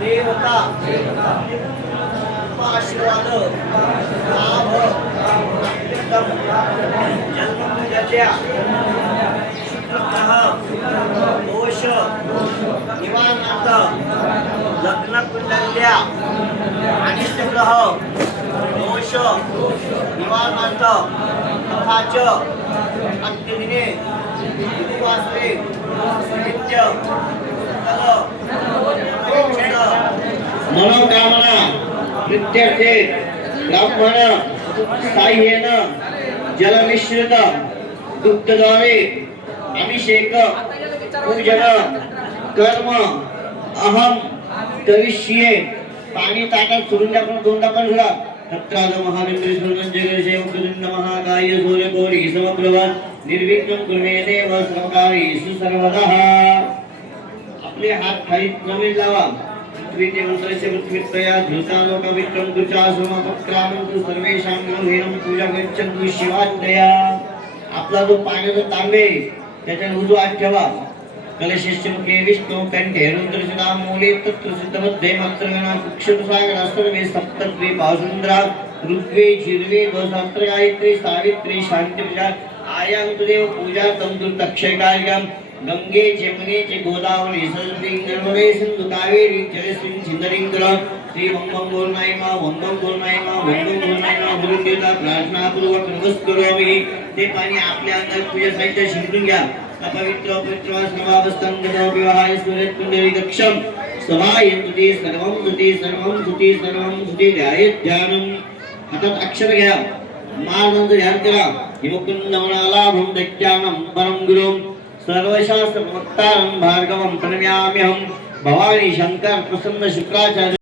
देवता आशीर्वाद लाभ दोष निवारणार्थ लग्न कुंडल्या अनिष्ट ग्रह दोष निवारणार्थ तथाच अंत्यदिने वासरे नित्य मनोकामना प्रत्यर्थे ब्राह्मण साह्येन जलमिश्रित दुग्धद्वारे अभिषेक पूजन कर्म अहम करिष्ये पाणी ताटात सोडून द्या पण दोनदा पण घ्या तत्राद महाविंद्रेश्वरं जगदशे उक्तुंड महाकाय सूर्यकोटि समप्रभ निर्विघ्नं कुर्मे देव सर्वकार्येषु सर्वदा आपले हात खाली जमीन लावा पृथ्वीचे मंत्राचे पृथ्वीत्रया धृतालोकविक्रम दुचासुमपक्रामन्तु सर्वेषां गृहेण पूजा गच्छन्तु शिवाज्ञया आपला जो पाण्याचा तांबे त्याच्या उजवा हात ठेवा कलशस्य मुखे विष्णु कंठे रुद्रसुधा मूले तत्प्रसिद्धमध्ये मंत्रगणा कुक्षुसागरा सर्वे सप्तद्वीपासुंदरा ऋग्वे जिर्वे दोषात्र गायत्री सावित्री शांतिपूजा आयां तुदेव पूजा तंतु तक्षकार्यम गंगे जमुने च गोदावरी सरस्वती नर्मदे सिंधु कावेरी जलस्मिन् सिन्धुरिंद्र श्री वंदं गुरुनायमा वंदं गुरुनायमा वंदं गुरुनायमा गुरुदेवता प्रार्थना पूर्वक नमस्करोमि ते पाणी आपल्या अंगात पूजा साहित्य शिंपडून घ्या अपवित्र पवित्र समावस्थान गतो विवाहाय सूर्य कुंडली दक्षम समायंतुते सर्वं सुती ध्यायेत् ध्यानं हातात अक्षर घ्या मानंद ध्यान करा हिमकुंडमनालाभं दैत्यानं परम गुरुं सर्वशास्त्र प्रवक्तारं भार्गवं प्रणम्याम्यहं भवानी शंकर प्रसन्न शुक्राचार्य